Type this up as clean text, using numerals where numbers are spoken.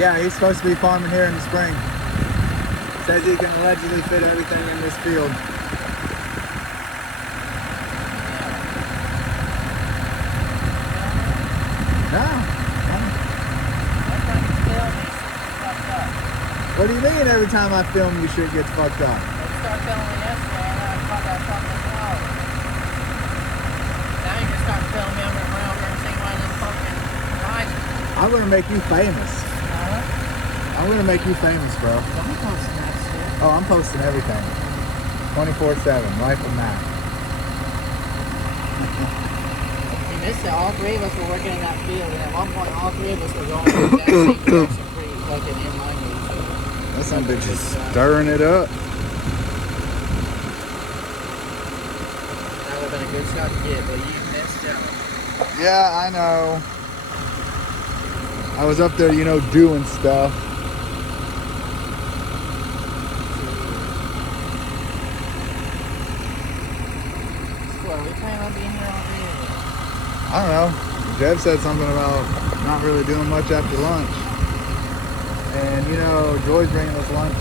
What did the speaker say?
Yeah, he's supposed to be farming here in the spring. Says he can allegedly fit everything in this field. No. What do you mean every time I film you shit gets fucked up? You started telling me yesterday and I caught that fucking flower. Now you just start telling me I'm gonna run over and sing one of them fucking rises. I'm gonna make you famous. I'm gonna make you famous, bro. Don't be posting that shit. Oh, I'm posting everything. 24/7, right from now. And this, all three of us were working in that field, and at one point all three of us were going through that same direction pretty fucking in my news. That some bitch is stirring it up. That would have been a good shot to get, but you missed out. Yeah, I know. I was up there, you know, doing stuff. So are we planning on being here all day? I don't know. Jeff said something about not really doing much after lunch. And, you know, Joy's bringing us lunch.